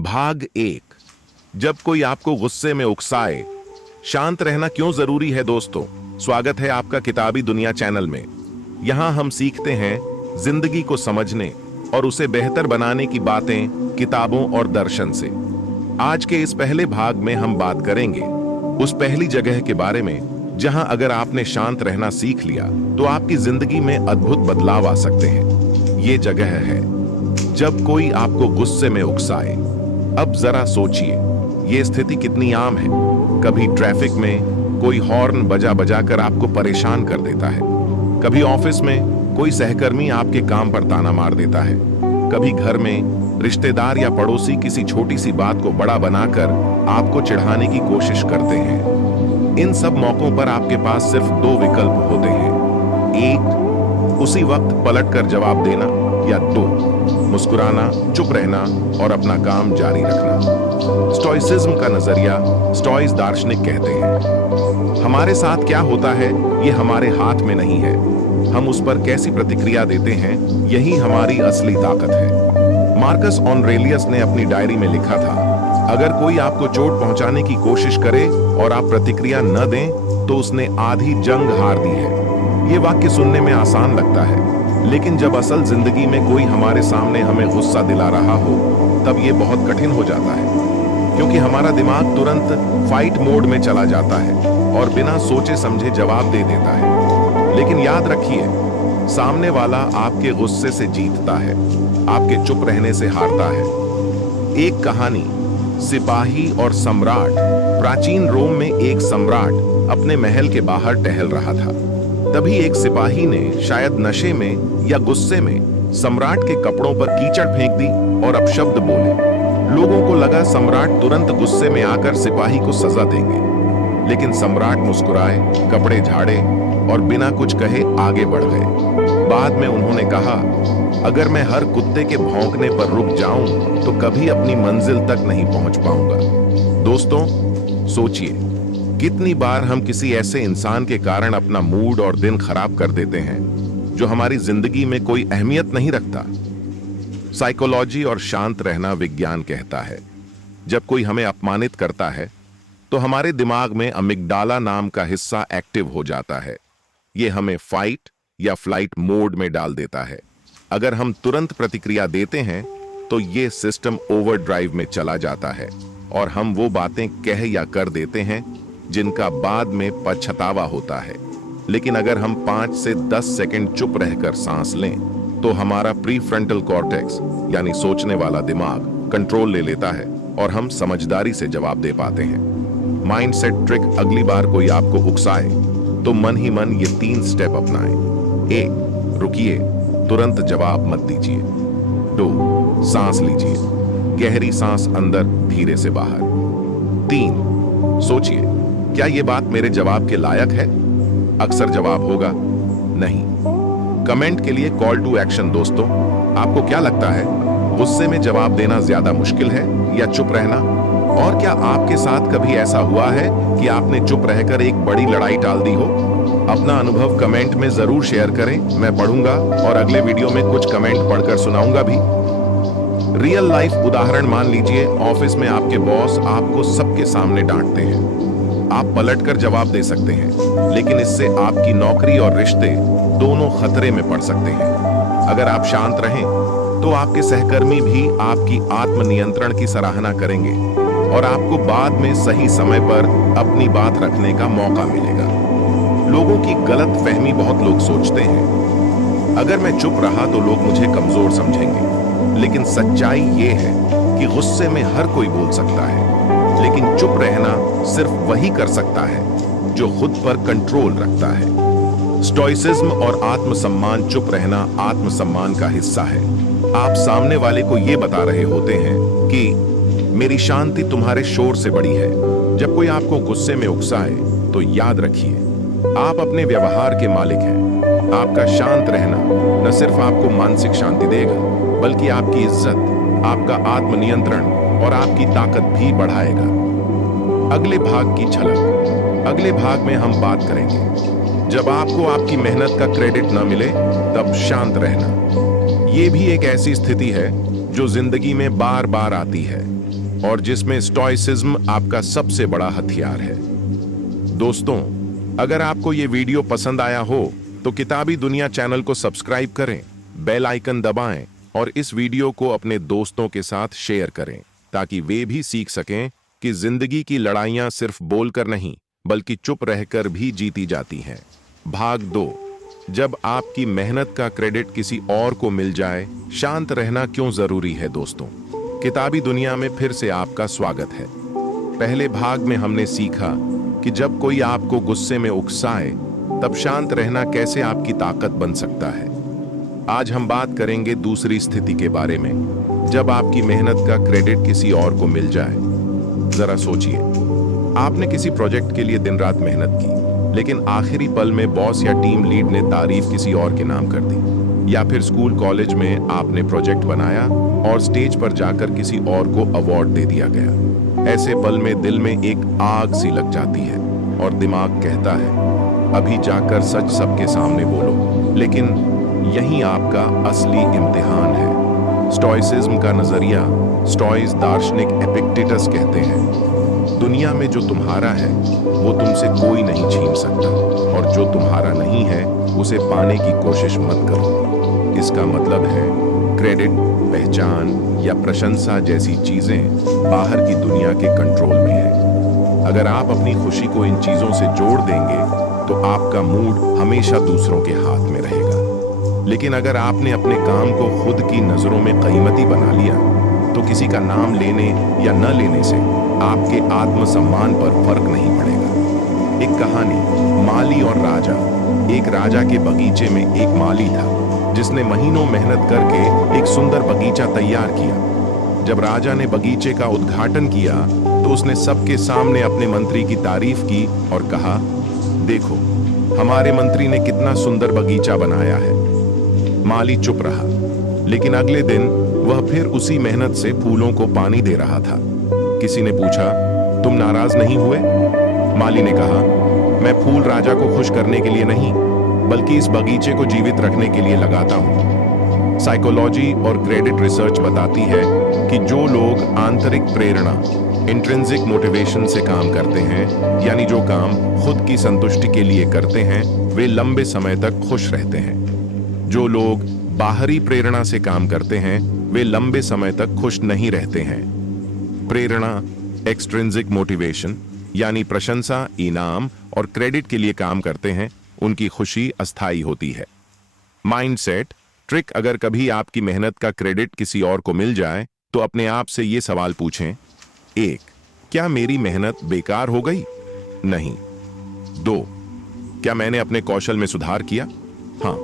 भाग 1। जब कोई आपको गुस्से में उकसाए, शांत रहना क्यों जरूरी है। दोस्तों, स्वागत है आपका किताबी दुनिया चैनल में। यहां हम सीखते हैं जिंदगी को समझने और उसे बेहतर बनाने की बातें किताबों और दर्शन से। आज के इस पहले भाग में हम बात करेंगे उस पहली जगह के बारे में जहां अगर आपने शांत रहना सीख लिया तो आपकी जिंदगी में अद्भुत बदलाव आ सकते हैं। ये जगह है जब कोई आपको गुस्से में उकसाए। अब जरा सोचिए, ये स्थिति कितनी आम है। कभी ट्रैफिक में कोई हॉर्न बजा बजा कर आपको परेशान कर देता है, कभी ऑफिस में कोई सहकर्मी आपके काम पर ताना मार देता है, कभी घर में रिश्तेदार या पड़ोसी किसी छोटी सी बात को बड़ा बनाकर आपको चिढ़ाने की कोशिश करते हैं। इन सब मौकों पर आपके पास सिर्फ दो विकल्प होते हैं। एक, उसी वक्त पलटकर जवाब देना, या दो, मुस्कुराना, चुप रहना और अपना काम जारी रखना। स्टोइसिज्म का नजरिया, स्टोइस दार्शनिक कहते हैं, हमारे साथ क्या होता है ये हमारे हाथ में नहीं है, हम उस पर कैसी प्रतिक्रिया देते हैं यही हमारी असली ताकत है। मार्कस ऑरेलियस ने अपनी डायरी में लिखा था, अगर कोई आपको चोट पहुंचाने की कोशिश करे और आप प्रतिक्रिया न दें तो उसने आधी जंग हार दी है। ये वाक्य सुनने में आसान लगता है, लेकिन जब असल जिंदगी में कोई हमारे सामने हमें गुस्सा दिला रहा हो तब ये बहुत कठिन हो जाता है, क्योंकि हमारा दिमाग तुरंत फाइट मोड में चला जाता है और बिना सोचे समझे जवाब दे देता है। लेकिन याद रखिए, सामने वाला आपके गुस्से से जीतता है, आपके चुप रहने से हारता है। एक कहानी, सिपाही और सम्राट। प्राचीन रोम में एक सम्राट अपने महल के बाहर टहल रहा था। तभी एक सिपाही ने शायद नशे में या गुस्से में सम्राट के कपड़ों पर कीचड़ फेंक दी और अपशब्द बोले। लोगों को लगा सम्राट तुरंत गुस्से में आकर सिपाही को सजा देंगे, लेकिन सम्राट मुस्कुराए, कपड़े झाड़े और बिना कुछ कहे आगे बढ़ गए। बाद में उन्होंने कहा, अगर मैं हर कुत्ते के भौंकने पर रुक जाऊं तो कभी अपनी मंजिल तक नहीं पहुंच पाऊंगा। दोस्तों, सोचिए, कितनी बार हम किसी ऐसे इंसान के कारण अपना मूड और दिन खराब कर देते हैं जो हमारी जिंदगी में कोई अहमियत नहीं रखता। साइकोलॉजी और शांत रहना विज्ञान कहता है, जब कोई हमें अपमानित करता है तो हमारे दिमाग में अमिगडाला नाम का हिस्सा एक्टिव हो जाता है। ये हमें फाइट या फ्लाइट मोड में डाल देता है। अगर हम तुरंत प्रतिक्रिया देते हैं तो ये सिस्टम ओवरड्राइव में चला जाता है और हम वो बातें कह या कर देते हैं जिनका बाद में पछतावा होता है। लेकिन अगर हम 5 से 10 सेकंड चुप रहकर सांस लें तो हमारा प्रीफ्रंटल कॉर्टेक्स यानी सोचने वाला दिमाग कंट्रोल ले लेता है और हम समझदारी से जवाब दे पाते हैं। माइंडसेट ट्रिक, अगली बार कोई आपको उकसाए तो मन ही मन ये 3 स्टेप अपनाएं। 1, रुकिए, तुरंत जवाब मत दीजिए। 2, सांस लीजिए, गहरी सांस अंदर, धीरे से बाहर। 3, सोचिए, क्या ये बात मेरे जवाब के लायक है? अक्सर जवाब होगा नहीं। कमेंट के लिए कॉल टू एक्शन। दोस्तों, आपको क्या लगता है, गुस्से में जवाब देना ज्यादा मुश्किल है या चुप रहना? और क्या आपके साथ कभी ऐसा हुआ है कि आपने चुप रहकर एक बड़ी लड़ाई टाल दी हो? अपना अनुभव कमेंट में जरूर शेयर करें, मैं पढ़ूंगा और अगले वीडियो में कुछ कमेंट पढ़कर सुनाऊंगा भी। रियल लाइफ उदाहरण मान लीजिए, ऑफिस में आपके बॉस आपको सबके सामने डांटते हैं। आप पलटकर जवाब दे सकते हैं, लेकिन इससे आपकी नौकरी और रिश्ते दोनों खतरे में पड़ सकते हैं। अगर आप शांत रहें तो आपके सहकर्मी भी आपकी आत्मनियंत्रण की सराहना करेंगे और आपको बाद में सही समय पर अपनी बात रखने का मौका मिलेगा। लोगों की गलत फहमी, बहुत लोग सोचते हैं अगर मैं चुप रहा तो लोग मुझे कमजोर समझेंगे, लेकिन सच्चाई ये है कि गुस्से में हर कोई बोल सकता है, लेकिन चुप रहना सिर्फ वही कर सकता है जो खुद पर कंट्रोल रखता है। स्टोइसिज्म और आत्मसम्मान, चुप रहना आत्मसम्मान का हिस्सा है। आप सामने वाले को यह बता रहे होते हैं कि मेरी शांति तुम्हारे शोर से बड़ी है। जब कोई आपको गुस्से में उकसाए तो याद रखिए, आप अपने व्यवहार के मालिक हैं। आपका शांत रहना न सिर्फ आपको मानसिक शांति देगा, बल्कि आपकी इज्जत, आपका आत्मनियंत्रण और आपकी ताकत भी बढ़ाएगा। अगले भाग की झलक। अगले भाग में हम बात करेंगे, जब आपको आपकी मेहनत का क्रेडिट न मिले तब शांत रहना। ये भी एक ऐसी स्थिति है जो जिंदगी में बार बार आती है। और जिसमें स्टोइसिज्म आपका सबसे बड़ा हथियार है। दोस्तों, अगर आपको ये वीडियो पसंद आया हो तो किताबी दुनिया चैनल को सब्सक्राइब करें, बेल आइकन दबाएं और इस वीडियो को अपने दोस्तों के साथ शेयर करें ताकि वे भी सीख सकें कि जिंदगी की लड़ाइयां सिर्फ बोलकर नहीं बल्कि चुप रहकर भी जीती जाती हैं। भाग 2, जब आपकी मेहनत का क्रेडिट किसी और को मिल जाए, शांत रहना क्यों जरूरी है। दोस्तों, किताबी दुनिया में फिर से आपका स्वागत है। पहले भाग में हमने सीखा कि जब कोई आपको गुस्से में उकसाए तब शांत रहना कैसे आपकी ताकत बन सकता है। आज हम बात करेंगे दूसरी स्थिति के बारे में, जब आपकी मेहनत का क्रेडिट किसी और को मिल जाए। जरा सोचिए, आपने किसी प्रोजेक्ट के लिए दिन रात मेहनत की, लेकिन आखिरी पल में बॉस या टीम लीड ने तारीफ किसी और के नाम कर दी। या फिर स्कूल कॉलेज में आपने प्रोजेक्ट बनाया और स्टेज पर जाकर किसी और को अवार्ड दे दिया गया। ऐसे पल में दिल में एक आग सी लग जाती है और दिमाग कहता है अभी जाकर सच सबके सामने बोलो। लेकिन यही आपका असली इम्तिहान है। स्टोइसिज्म का नजरिया, स्टोइस दार्शनिक एपिक्टेटस कहते हैं, दुनिया में जो तुम्हारा है वो तुमसे कोई नहीं छीन सकता, और जो तुम्हारा नहीं है उसे पाने की कोशिश मत करो। इसका मतलब है क्रेडिट, पहचान या प्रशंसा जैसी चीजें बाहर की दुनिया के कंट्रोल में है। अगर आप अपनी खुशी को इन चीजों से जोड़ देंगे तो आपका मूड हमेशा दूसरों के हाथ में रहेगा। लेकिन अगर आपने अपने काम को खुद की नजरों में कीमती बना लिया तो किसी का नाम लेने या न लेने से आपके आत्मसम्मान पर फर्क नहीं पड़ेगा। एक कहानी, माली और राजा। एक राजा के बगीचे में एक माली था जिसने महीनों मेहनत करके एक सुंदर बगीचा तैयार किया। जब राजा ने बगीचे का उद्घाटन किया तो उसने सबके सामने अपने मंत्री की तारीफ की और कहा, देखो हमारे मंत्री ने कितना सुंदर बगीचा बनाया है। माली चुप रहा, लेकिन अगले दिन वह फिर उसी मेहनत से फूलों को पानी दे रहा था। किसी ने पूछा, तुम नाराज नहीं हुए? माली ने कहा, मैं फूल राजा को खुश करने के लिए नहीं बल्कि इस बगीचे को जीवित रखने के लिए लगाता हूं। साइकोलॉजी और क्रेडिट रिसर्च बताती है कि जो लोग आंतरिक प्रेरणा, इंट्रिंसिक मोटिवेशन से काम करते हैं, यानी जो काम खुद की संतुष्टि के लिए करते हैं, वे लंबे समय तक खुश रहते हैं। जो लोग बाहरी प्रेरणा से काम करते हैं वे लंबे समय तक खुश नहीं रहते हैं। प्रेरणा, एक्सट्रिंसिक मोटिवेशन यानी प्रशंसा, इनाम और क्रेडिट के लिए काम करते हैं, उनकी खुशी अस्थायी होती है। माइंडसेट ट्रिक, अगर कभी आपकी मेहनत का क्रेडिट किसी और को मिल जाए तो अपने आप से ये सवाल पूछें। 1, क्या मेरी मेहनत बेकार हो गई? नहीं। 2, क्या मैंने अपने कौशल में सुधार किया? हाँ।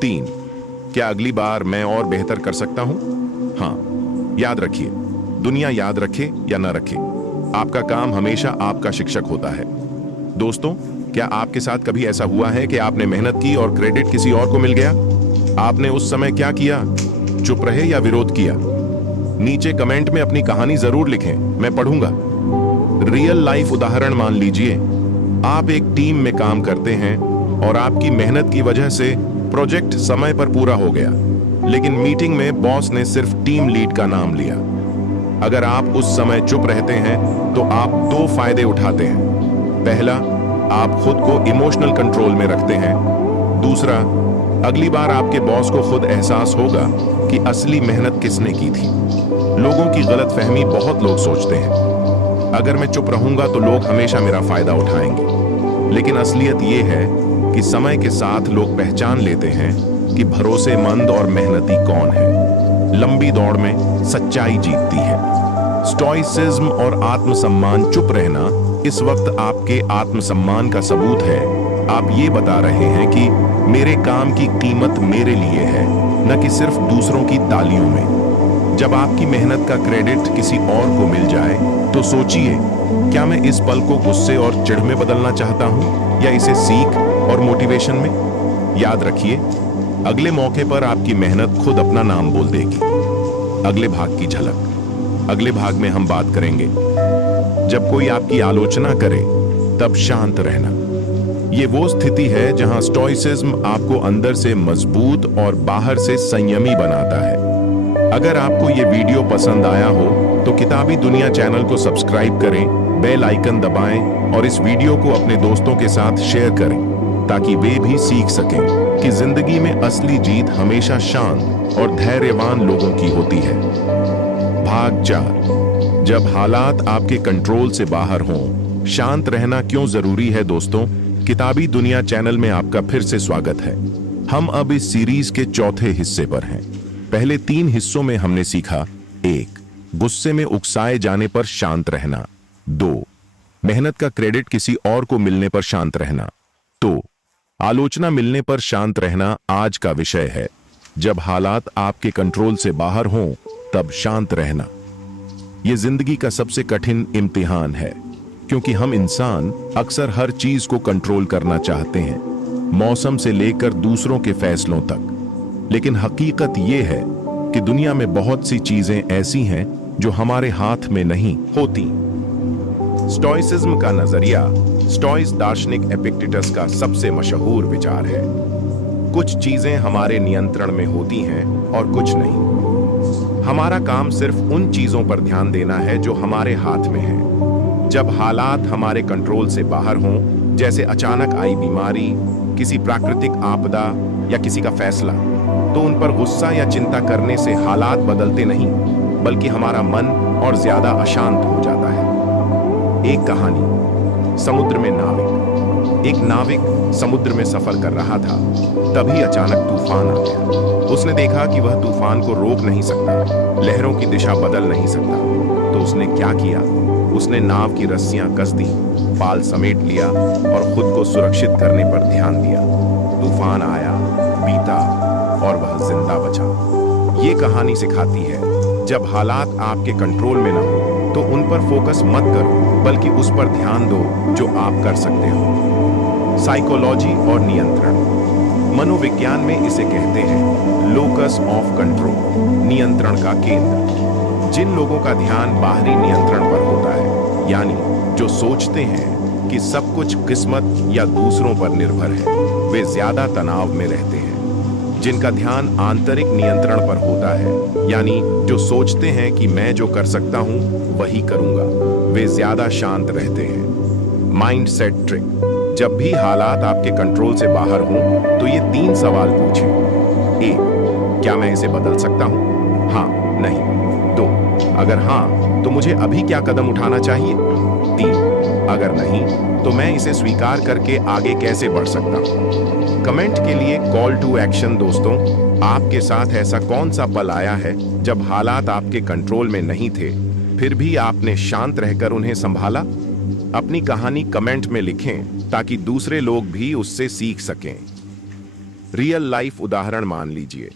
3, क्या अगली बार मैं और बेहतर कर सकता हूं? हाँ। याद रखिए, दुनिया याद रखे या ना रखे, आपका काम हमेशा आपका शिक्षक होता है। दोस्तों, क्या आपके साथ कभी ऐसा हुआ है कि आपने मेहनत की और क्रेडिट किसी और को मिल गया? आपने उस समय क्या किया? चुप रहे या विरोध किया? नीचे कमेंट में अपनी कहानी जरूर लिखें, मैं पढ़ूंगा। रियल लाइफ उदाहरण मान लीजिए, आप एक टीम में काम करते हैं और आपकी मेहनत की वजह से प्रोजेक्ट समय पर पूरा हो गया, लेकिन मीटिंग में बॉस ने सिर्फ टीम लीड का नाम लिया। अगर आप उस समय चुप रहते हैं तो आप 2 फायदे उठाते हैं। पहला, आप खुद को इमोशनल कंट्रोल में रखते हैं। दूसरा, अगली बार आपके बॉस को खुद एहसास होगा कि असली मेहनत किसने की थी। लोगों की गलतफहमी, बहुत लोग सोचते हैं अगर मैं चुप रहूंगा तो लोग हमेशा मेरा फायदा उठाएंगे, लेकिन असलियत यह है कि समय के साथ लोग पहचान लेते हैं कि भरोसेमंद और मेहनती कौन है। लंबी दौड़ में सच्चाई जीतती है। स्टोइसिज्म और आत्मसम्मान, चुप रहना इस वक्त आपके आत्मसम्मान का सबूत है। आप ये बता रहे हैं कि मेरे काम की कीमत मेरे लिए है, न कि सिर्फ दूसरों की तालियों में। जब आपकी मेहनत का क्रेडिट किसी और को मिल जाए तो सोचिए, क्या मैं इस पल को गुस्से और चिढ़ में बदलना चाहता हूं या इसे सीख और मोटिवेशन में? याद रखिए, अगले मौके पर आपकी मेहनत खुद अपना नाम बोल देगी। अगले भाग की झलक। अगले भाग में हम बात करेंगे, जब कोई आपकी आलोचना करे तब शांत रहना। ये वो स्थिति है जहां स्टोइसिज्म आपको अंदर से मजबूत और बाहर से संयमी बनाता है। अगर आपको ये वीडियो पसंद आया हो तो किताबी दुनिया चैनल को सब्सक्राइब करें, बेल आइकन दबाएं और इस वीडियो को अपने दोस्तों के साथ शेयर करें ताकि वे भी सीख सकें कि जिंदगी में असली जीत हमेशा शांत और धैर्यवान लोगों की होती है। भाग 4। जब हालात आपके कंट्रोल से बाहर हों, शांत रहना क्यों जरूरी है। दोस्तों, किताबी दुनिया चैनल में आपका फिर से स्वागत है। हम अब इस सीरीज के चौथे हिस्से पर हैं। पहले 3 हिस्सों में हमने सीखा: 1. गुस्से में उकसाए जाने पर शांत रहना। 2. मेहनत का क्रेडिट किसी और को मिलने पर शांत रहना। तो आलोचना मिलने पर शांत रहना आज का विषय है। जब हालात आपके कंट्रोल से बाहर हों, तब शांत रहना। यह जिंदगी का सबसे कठिन इम्तिहान है, क्योंकि हम इंसान अक्सर हर चीज को कंट्रोल करना चाहते हैं, मौसम से लेकर दूसरों के फैसलों तक। लेकिन हकीकत यह है कि दुनिया में बहुत सी चीजें ऐसी हैं जो हमारे हाथ में नहीं होती। स्टोइसिज्म का नजरिया स्टोइस दार्शनिक एपिक्टेटस का सबसे मशहूर विचार है। कुछ चीजें हमारे नियंत्रण में होती हैं और कुछ नहीं। हमारा काम सिर्फ उन चीजों पर ध्यान देना है जो हमारे हाथ में है। जब हालात हमारे कंट्रोल से बाहर हों, जैसे अचानक आई बीमारी, किसी प्राकृतिक आपदा या किसी का फैसला, तो उन पर गुस्सा या चिंता करने से हालात बदलते नहीं, बल्कि हमारा मन और ज्यादा अशांत हो जाता है। एक कहानी। समुद्र में नाविक। एक नाविक समुद्र में सफर कर रहा था, तभी अचानक तूफान आ गया। उसने देखा कि वह तूफान को रोक नहीं सकता, लहरों की दिशा बदल नहीं सकता। तो उसने क्या किया? उसने नाव की रस्सियां कस दी, पाल समेट लिया और खुद को सुरक्षित करने पर ध्यान दिया। तूफान आया, बीता और वह जिंदा बचा। ये कहानी सिखाती है, जब हालात आपके कंट्रोल में ना हो तो उन पर फोकस मत करो, बल्कि उस पर ध्यान दो जो आप कर सकते हो। साइकोलॉजी और नियंत्रण। मनोविज्ञान में इसे कहते हैं लोकस ऑफ कंट्रोल, नियंत्रण का केंद्र। जिन लोगों का ध्यान बाहरी नियंत्रण पर होता है, यानी जो सोचते हैं कि सब कुछ किस्मत या दूसरों पर निर्भर है, वे ज्यादा तनाव में रहते हैं। जिनका ध्यान आंतरिक नियंत्रण पर होता है, यानी जो सोचते हैं कि मैं जो कर सकता हूं वही करूंगा, वे ज्यादा शांत रहते हैं। Mindset trick. जब भी हालात आपके कंट्रोल से बाहर हों, तो ये 3 सवाल पूछें। 1. क्या मैं इसे बदल सकता हूं? हाँ, नहीं। 2. अगर हाँ, तो मुझे अभी क्या कदम उठाना चाहिए? 3. अगर नहीं, तो मैं इसे स्वीकार करके आगे कैसे बढ़ सकता हूं? कमेंट के लिए कॉल टू एक्शन। दोस्तों, आपके साथ ऐसा कौन सा पल आया है जब हालात आपके कंट्रोल में नहीं थे, फिर भी आपने शांत रहकर उन्हें संभाला? अपनी कहानी कमेंट में लिखें ताकि दूसरे लोग भी उससे सीख सकें। रियल लाइफ उदाहरण मान लीजिए।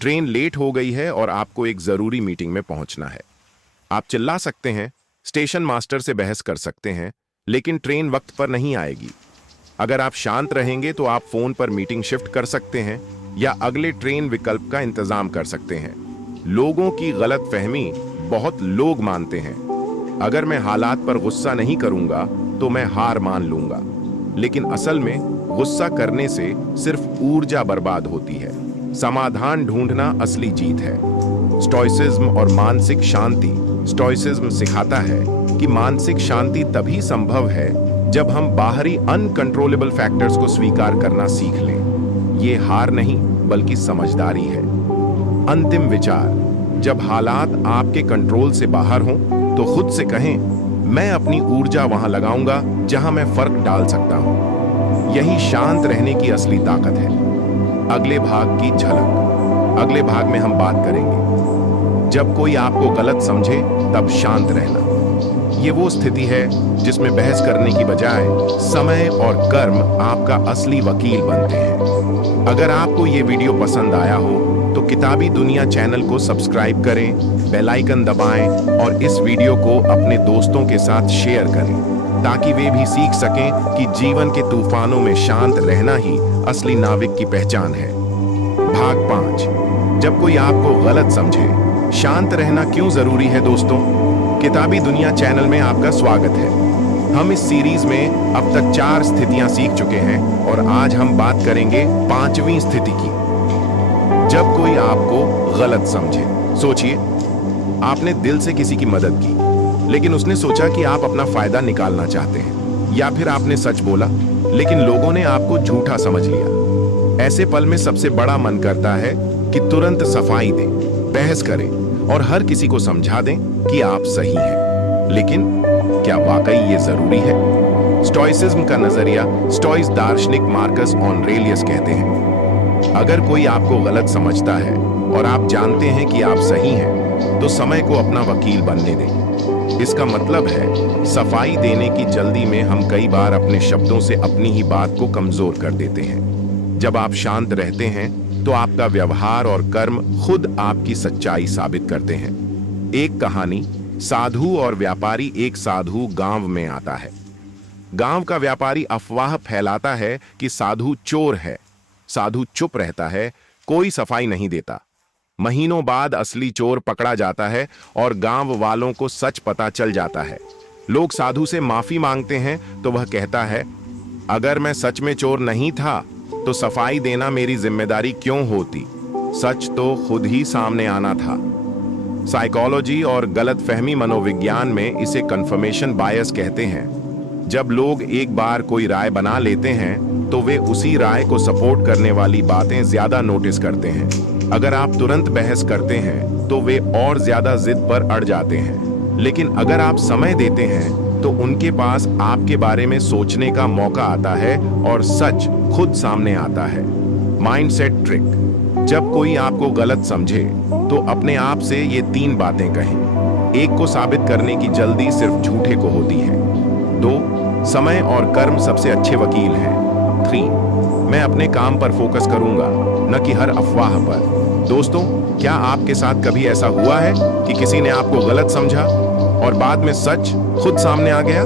ट्रेन लेट हो गई है और आपको एक जरूरी मीटिंग में पहुंचना है। आप चिल्ला सकते हैं, स्टेशन मास्टर से बहस कर सकते हैं, लेकिन ट्रेन वक्त पर नहीं आएगी। अगर आप शांत रहेंगे तो आप फोन पर मीटिंग शिफ्ट कर सकते हैं या अगले ट्रेन विकल्प का इंतजाम कर सकते हैं। लोगों की गलतफहमी बहुत लोग मानते हैं। अगर मैं हालात पर गुस्सा नहीं करूंगा तो मैं हार मान लूंगा, लेकिन असल में गुस्सा करने से सिर्फ ऊर्जा बर्बाद होती है। समाधान ढूंढना असली जीत है। स्टोइसिज्म और मानसिक शांति। स्टोइसिज्म सिखाता है कि मानसिक शांति तभी संभव है जब हम बाहरी अनकंट्रोलेबल फैक्टर्स को स्वीकार करना सीख लें। ये हार नहीं, बल्कि समझदारी है। अंतिम विचार। जब हालात आपके कंट्रोल से बाहर हों, तो खुद से कहें, मैं अपनी ऊर्जा वहां लगाऊंगा जहां मैं फर्क डाल सकता हूं। यही शांत रहने की असली ताकत है। अगले भाग की झलक। अगले भाग में हम बात करेंगे, जब कोई आपको गलत समझे तब शांत रहना। ये वो स्थिति है जिसमें बहस करने की बजाय समय और कर्म आपका असली वकील बनते हैं। अगर आपको ये वीडियो पसंद आया हो तो किताबी दुनिया चैनल को सब्सक्राइब करें, बेल आइकन दबाएं और इस वीडियो को अपने दोस्तों के साथ शेयर करें ताकि वे भी सीख सकें कि जीवन के तूफानों में शांत रहना ही असली नाविक की पहचान है। भाग 5। जब कोई आपको गलत समझे, शांत रहना क्यों जरूरी है। दोस्तों, किताबी दुनिया चैनल में आपका स्वागत है। हम इस सीरीज में अब तक 4 स्थितियां सीख चुके हैं और आज हम बात करेंगे 5वीं स्थिति की। जब कोई आपको गलत समझे। सोचिए, आपने दिल से किसी की मदद की, लेकिन उसने सोचा कि आप अपना फायदा निकालना चाहते हैं, या फिर आपने सच बोला लेकिन लोगों ने आपको झूठा समझ लिया। ऐसे पल में सबसे बड़ा मन करता है कि तुरंत सफाई दें, बहस करें और हर किसी को समझा दें कि आप सही हैं। लेकिन क्या वाकई ये जरूरी है? स्टोइसिज्म का नजरिया स्टोइस दार्शनिक मार्कस ऑरेलियस कहते हैं, अगर कोई आपको गलत समझता है और आप जानते हैं कि आप सही हैं, तो समय को अपना वकील बनने दें। इसका मतलब है सफाई देने की जल्दी में हम कई बार अपने शब्दों से अपनी ही बात को कमजोर कर देते हैं। जब आप शांत रहते हैं तो आपका व्यवहार और कर्म खुद आपकी सच्चाई साबित करते हैं। एक कहानी, साधु और व्यापारी। एक साधु गांव में आता है। गांव का व्यापारी अफवाह फैलाता है कि साधु चोर है। साधु चुप रहता है, कोई सफाई नहीं देता। महीनों बाद असली चोर पकड़ा जाता है और गांव वालों को सच पता चल जाता है। लोग साधु से माफी मांगते हैं तो वह कहता है, अगर मैं सच में चोर नहीं था तो सफाई देना मेरी जिम्मेदारी क्यों होती? सच तो खुद ही सामने आना था। साइकोलॉजी और गलतफहमी मनोविज्ञान में इसे कंफर्मेशन बायस कहते हैं। जब लोग एक बार कोई राय बना लेते हैं तो वे उसी राय को सपोर्ट करने वाली बातें ज्यादा नोटिस करते हैं। अगर आप तुरंत बहस करते हैं तो वे और ज्यादा जिद पर अड़ जाते हैं। लेकिन अगर आप समय देते हैं तो उनके पास आपके बारे में सोचने का मौका आता है और सच खुद सामने आता है। Mindset trick. जब कोई आपको गलत समझे तो अपने आप से ये 3 बातें कहें। 1 को साबित करने की जल्दी सिर्फ झूठे को होती है। 2, समय और कर्म सबसे अच्छे वकील हैं। 3, मैं अपने काम पर फोकस करूंगा, न कि हर अफवाह पर। दोस्तों, क्या आपके साथ कभी ऐसा हुआ है कि किसी ने आपको गलत समझा और बाद में सच खुद सामने आ गया?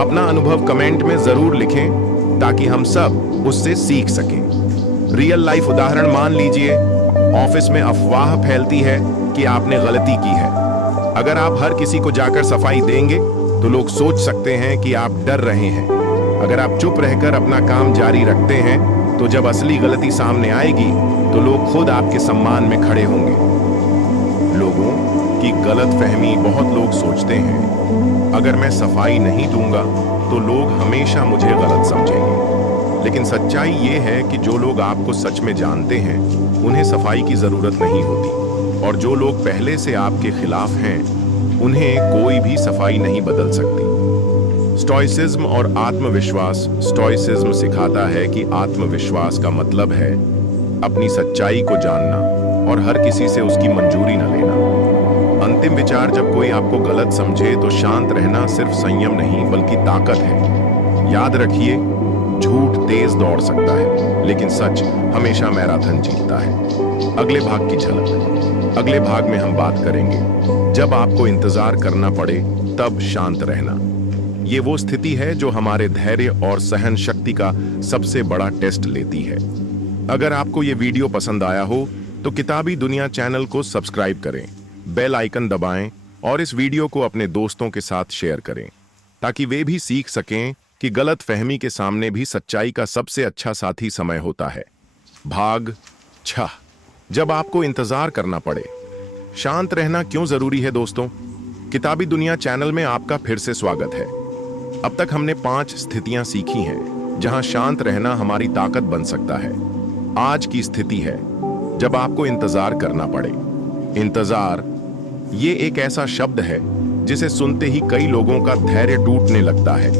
अपना अनुभव कमेंट में जरूर लिखें ताकि हम सब उससे सीख सकें। रियल लाइफ उदाहरण मान लीजिए, ऑफिस में अफवाह फैलती है कि आपने गलती की है। अगर आप हर किसी को जाकर सफाई देंगे तो लोग सोच सकते हैं कि आप डर रहे हैं। अगर आप चुप रहकर अपना काम जारी रखते हैं तो जब असली गलती सामने आएगी तो लोग खुद आपके सम्मान में खड़े होंगे। लोगों की गलतफहमी। बहुत लोग सोचते हैं, अगर मैं सफाई नहीं दूंगा तो लोग हमेशा मुझे गलत समझेंगे। लेकिन सच्चाई ये है कि जो लोग आपको सच में जानते हैं उन्हें सफाई की जरूरत नहीं होती, और जो लोग पहले से आपके खिलाफ हैं उन्हें कोई भी सफाई नहीं बदल सकती। स्टोइसिज्म और आत्मविश्वास। स्टोइसिज्म सिखाता है कि आत्मविश्वास का मतलब है अपनी सच्चाई को जानना और हर किसी से उसकी मंजूरी न लेना। अंतिम विचार, जब कोई आपको गलत समझे तो शांत रहना सिर्फ संयम नहीं बल्कि ताकत है। याद रखिए, झूठ तेज दौड़ सकता है लेकिन सच हमेशा मैराथन जीतता है। अगले भाग की झलक। अगले भाग में हम बात करेंगे जब आपको इंतजार करना पड़े तब शांत रहना। ये वो स्थिति है जो हमारे धैर्य और सहन शक्ति का सबसे बड़ा टेस्ट लेती है। अगर आपको ये वीडियो पसंद आया हो तो किताबी दुनिया चैनल को सब्सक्राइब करें, बेल आइकन दबाएं और इस वीडियो को अपने दोस्तों के साथ शेयर करें ताकि वे भी सीख सकें कि गलत फहमी के सामने भी सच्चाई का सबसे अच्छा साथी समय होता है। भाग 6। जब आपको इंतजार करना पड़े। शांत रहना क्यों जरूरी है दोस्तों? किताबी दुनिया चैनल में आपका फिर से स्वागत है। अब तक हमने 5 स्थितियां सीखी हैं जहां शांत रहना हमारी ताकत बन सकता है। आज की स्थिति है जब आपको इंतजार करना पड़े। इंतजार ये एक ऐसा शब्द है जिसे सुनते ही कई लोगों का धैर्य टूटने लगता है।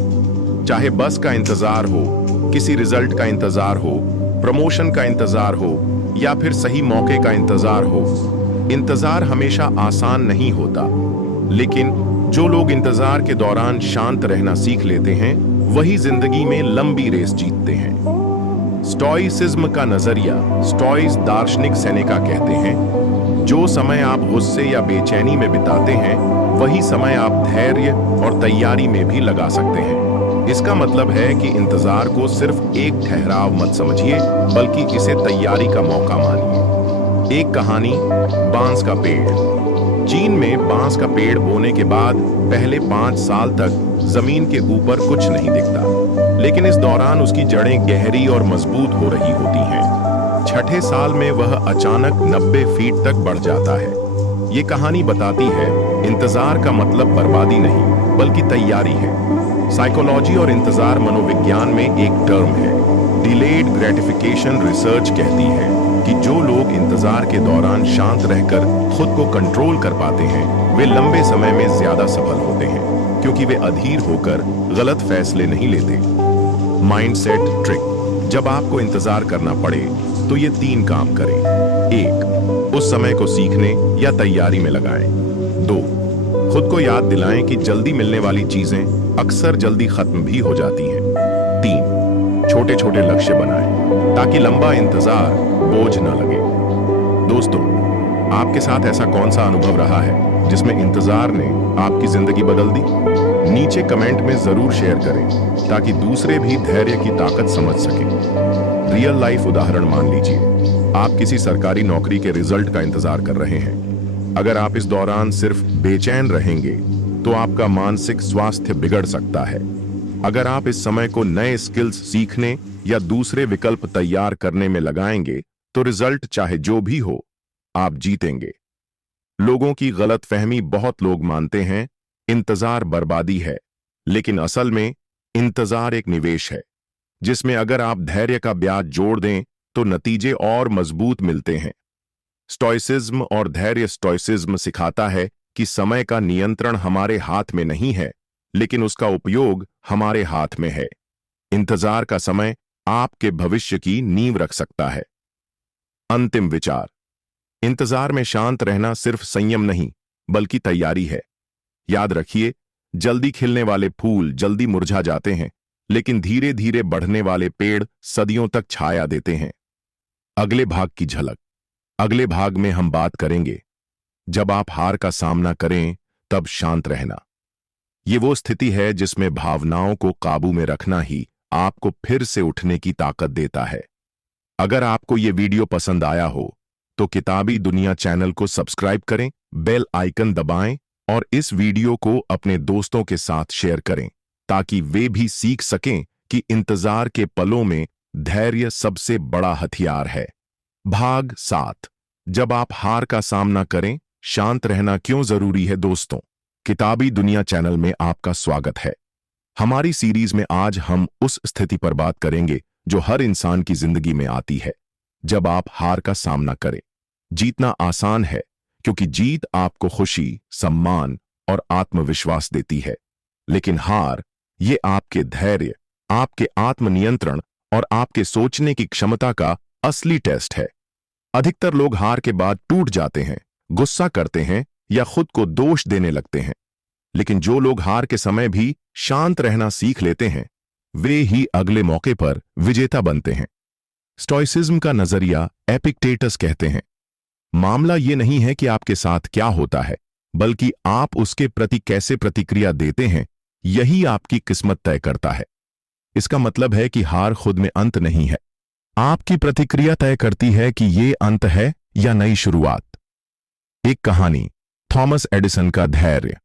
चाहे बस का इंतजार हो, किसी रिजल्ट का इंतजार हो, प्रमोशन का इंतजार हो या फिर सही मौके का इंतजार हो, इंतजार हमेशा आसान नहीं होता। लेकिन जो लोग इंतजार के दौरान शांत रहना सीख लेते हैं वही जिंदगी में लंबी रेस जीतते हैं। स्टोइसिज्म का नजरिया। स्टोइस दार्शनिक सेनेका कहते हैं, जो समय आप गुस्से या बेचैनी में बिताते हैं वही समय आप धैर्य और तैयारी में भी लगा सकते हैं। इसका मतलब है कि इंतजार को सिर्फ एक ठहराव मत समझिए बल्कि इसे तैयारी का मौका मानिए। एक कहानी, बांस का पेड़। चीन में बांस का पेड़ बोने के बाद पहले 5 साल तक जमीन के ऊपर कुछ नहीं दिखता, लेकिन इस दौरान उसकी जड़ें गहरी और मजबूत हो रही होती हैं। छठे साल में वह अचानक 90 फीट तक बढ़ जाता है। ये कहानी बताती है इंतजार का मतलब बर्बादी नहीं बल्कि तैयारी है। साइकोलॉजी और इंतजार मनोविज्ञान में एक टर्म है। डिलेड ग्रेटिफिकेशन रिसर्च कहती है कि जो लोग इंतजार के दौरान शांत रहकर खुद को कंट्रोल कर पाते हैं वे लंबे समय में ज्यादा सफल होते हैं, क्योंकि वे अधीर होकर गलत फैसले नहीं लेते। Mindset trick. जब आपको इंतजार करना पड़े तो ये 3 काम करें। 1, उस समय को सीखने या तैयारी में लगाएं। 2, खुद को याद दिलाएं कि जल्दी मिलने वाली चीजें अक्सर जल्दी खत्म भी हो जाती हैं। 3, छोटे छोटे लक्ष्य बनाएं ताकि लंबा इंतजार बोझ न लगे। दोस्तों, आपके साथ ऐसा कौन सा अनुभव रहा है जिसमें इंतजार ने आपकी जिंदगी बदल दी? नीचे कमेंट में जरूर शेयर करें ताकि दूसरे भी धैर्य की ताकत समझ सकें। रियल लाइफ उदाहरण मान लीजिए, आप किसी सरकारी नौकरी के रिजल्ट का इंतजार कर रहे हैं। अगर आप इस दौरान सिर्फ बेचैन रहेंगे तो आपका मानसिक स्वास्थ्य बिगड़ सकता है। अगर आप इस समय को नए स्किल्स सीखने या दूसरे विकल्प तैयार करने में लगाएंगे तो रिजल्ट चाहे जो भी हो, आप जीतेंगे। लोगों की गलतफहमी। बहुत लोग मानते हैं इंतजार बर्बादी है, लेकिन असल में इंतजार एक निवेश है जिसमें अगर आप धैर्य का ब्याज जोड़ दें तो नतीजे और मजबूत मिलते हैं। स्टोइसिज्म और धैर्य। स्टोइसिज्म सिखाता है कि समय का नियंत्रण हमारे हाथ में नहीं है, लेकिन उसका उपयोग हमारे हाथ में है। इंतजार का समय आपके भविष्य की नींव रख सकता है। अंतिम विचार। इंतजार में शांत रहना सिर्फ संयम नहीं बल्कि तैयारी है। याद रखिए, जल्दी खिलने वाले फूल जल्दी मुरझा जाते हैं, लेकिन धीरे धीरे बढ़ने वाले पेड़ सदियों तक छाया देते हैं। अगले भाग की झलक। अगले भाग में हम बात करेंगे जब आप हार का सामना करें तब शांत रहना। ये वो स्थिति है जिसमें भावनाओं को काबू में रखना ही आपको फिर से उठने की ताकत देता है। अगर आपको ये वीडियो पसंद आया हो तो किताबी दुनिया चैनल को सब्सक्राइब करें, बेल आइकन दबाएं और इस वीडियो को अपने दोस्तों के साथ शेयर करें ताकि वे भी सीख सकें कि इंतजार के पलों में धैर्य सबसे बड़ा हथियार है। भाग 7। जब आप हार का सामना करें, शांत रहना क्यों जरूरी है। दोस्तों, किताबी दुनिया चैनल में आपका स्वागत है। हमारी सीरीज में आज हम उस स्थिति पर बात करेंगे जो हर इंसान की जिंदगी में आती है, जब आप हार का सामना करें। जीतना आसान है क्योंकि जीत आपको खुशी, सम्मान और आत्मविश्वास देती है, लेकिन हार ये आपके धैर्य, आपके आत्मनियंत्रण और आपके सोचने की क्षमता का असली टेस्ट है। अधिकतर लोग हार के बाद टूट जाते हैं, गुस्सा करते हैं या खुद को दोष देने लगते हैं, लेकिन जो लोग हार के समय भी शांत रहना सीख लेते हैं वे ही अगले मौके पर विजेता बनते हैं। स्टोइसिज्म का नजरिया। एपिक्टेटस कहते हैं, मामला ये नहीं है कि आपके साथ क्या होता है, बल्कि आप उसके प्रति कैसे प्रतिक्रिया देते हैं, यही आपकी किस्मत तय करता है। इसका मतलब है कि हार खुद में अंत नहीं है, आपकी प्रतिक्रिया तय करती है कि ये अंत है या नई शुरुआत। एक कहानी। थॉमस एडिसन का धैर्य।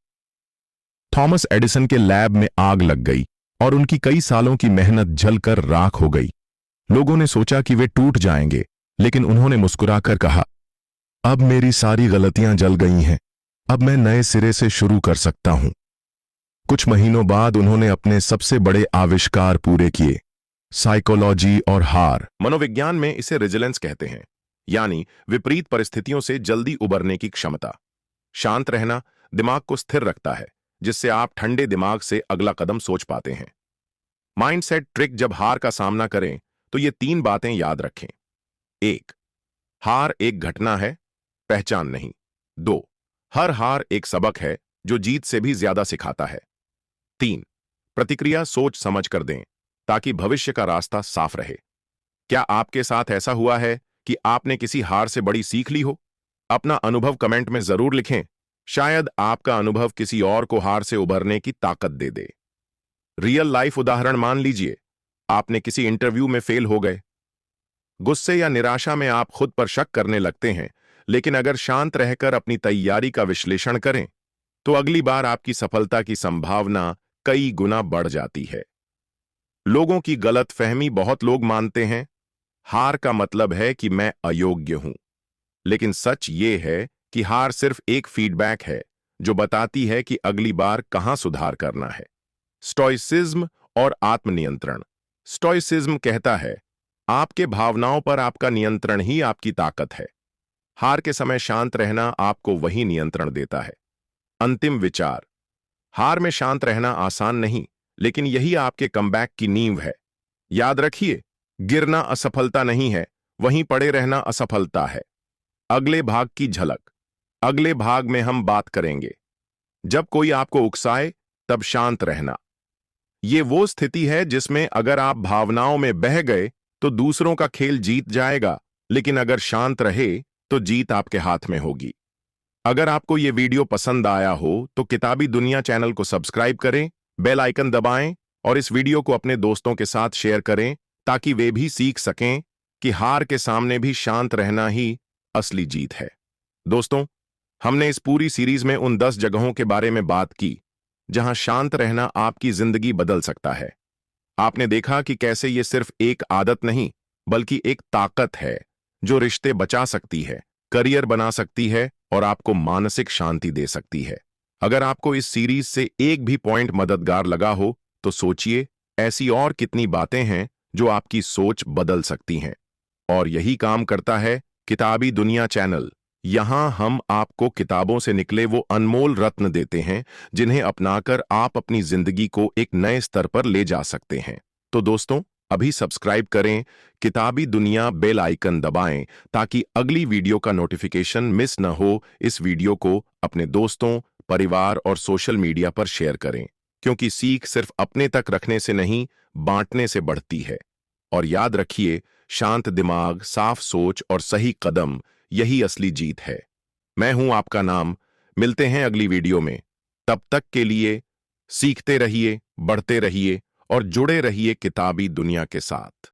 थॉमस एडिसन के लैब में आग लग गई और उनकी कई सालों की मेहनत जलकर राख हो गई। लोगों ने सोचा कि वे टूट जाएंगे, लेकिन उन्होंने मुस्कुराकर कहा, अब मेरी सारी गलतियां जल गई हैं, अब मैं नए सिरे से शुरू कर सकता हूं। कुछ महीनों बाद उन्होंने अपने सबसे बड़े आविष्कार पूरे किए, साइकोलॉजी और हार। मनोविज्ञान में इसे रेजिलेंस कहते हैं, यानी विपरीत परिस्थितियों से जल्दी उबरने की क्षमता। शांत रहना दिमाग को स्थिर रखता है, जिससे आप ठंडे दिमाग से अगला कदम सोच पाते हैं। Mindset trick. जब हार का सामना करें तो ये 3 बातें याद रखें। 1, हार एक घटना है, पहचान नहीं। 2, हर हार एक सबक है जो जीत से भी ज्यादा सिखाता है। 3, प्रतिक्रिया सोच समझ कर दें ताकि भविष्य का रास्ता साफ रहे। क्या आपके साथ ऐसा हुआ है कि आपने किसी हार से बड़ी सीख ली हो? अपना अनुभव कमेंट में जरूर लिखें, शायद आपका अनुभव किसी और को हार से उभरने की ताकत दे दे। रियल लाइफ उदाहरण मान लीजिए, आपने किसी इंटरव्यू में फेल हो गए। गुस्से या निराशा में आप खुद पर शक करने लगते हैं, लेकिन अगर शांत रहकर अपनी तैयारी का विश्लेषण करें तो अगली बार आपकी सफलता की संभावना कई गुना बढ़ जाती है। लोगों की गलतफहमी। बहुत लोग मानते हैं हार का मतलब है कि मैं अयोग्य हूं, लेकिन सच ये है कि हार सिर्फ एक फीडबैक है जो बताती है कि अगली बार कहां सुधार करना है। स्टोइसिज्म और आत्मनियंत्रण। स्टोइसिज्म कहता है, आपके भावनाओं पर आपका नियंत्रण ही आपकी ताकत है। हार के समय शांत रहना आपको वही नियंत्रण देता है। अंतिम विचार। हार में शांत रहना आसान नहीं, लेकिन यही आपके कमबैक की नींव है। याद रखिए, गिरना असफलता नहीं है, वहीं पड़े रहना असफलता है। अगले भाग की झलक। अगले भाग में हम बात करेंगे, जब कोई आपको उकसाए तब शांत रहना। ये वो स्थिति है जिसमें अगर आप भावनाओं में बह गए तो दूसरों का खेल जीत जाएगा, लेकिन अगर शांत रहे तो जीत आपके हाथ में होगी। अगर आपको ये वीडियो पसंद आया हो तो किताबी दुनिया चैनल को सब्सक्राइब करें, बेल आइकन दबाएं और इस वीडियो को अपने दोस्तों के साथ शेयर करें ताकि वे भी सीख सकें कि हार के सामने भी शांत रहना ही असली जीत है। दोस्तों, हमने इस पूरी सीरीज में उन 10 जगहों के बारे में बात की जहां शांत रहना आपकी जिंदगी बदल सकता है। आपने देखा कि कैसे ये सिर्फ एक आदत नहीं, बल्कि एक ताकत है जो रिश्ते बचा सकती है, करियर बना सकती है और आपको मानसिक शांति दे सकती है। अगर आपको इस सीरीज से एक भी पॉइंट मददगार लगा हो तो सोचिए, ऐसी और कितनी बातें हैं जो आपकी सोच बदल सकती हैं। और यही काम करता है किताबी दुनिया चैनल। यहां हम आपको किताबों से निकले वो अनमोल रत्न देते हैं जिन्हें अपनाकर आप अपनी जिंदगी को एक नए स्तर पर ले जा सकते हैं। तो दोस्तों, अभी सब्सक्राइब करें, किताबी दुनिया बेल आइकन दबाएं ताकि अगली वीडियो का नोटिफिकेशन मिस न हो। इस वीडियो को अपने दोस्तों, परिवार और सोशल मीडिया पर शेयर करें, क्योंकि सीख सिर्फ अपने तक रखने से नहीं, बांटने से बढ़ती है। और याद रखिए, शांत दिमाग, साफ सोच और सही कदम, यही असली जीत है। मैं हूं आपका नाम। मिलते हैं अगली वीडियो में। तब तक के लिए सीखते रहिए, बढ़ते रहिए और जुड़े रहिए किताबी दुनिया के साथ।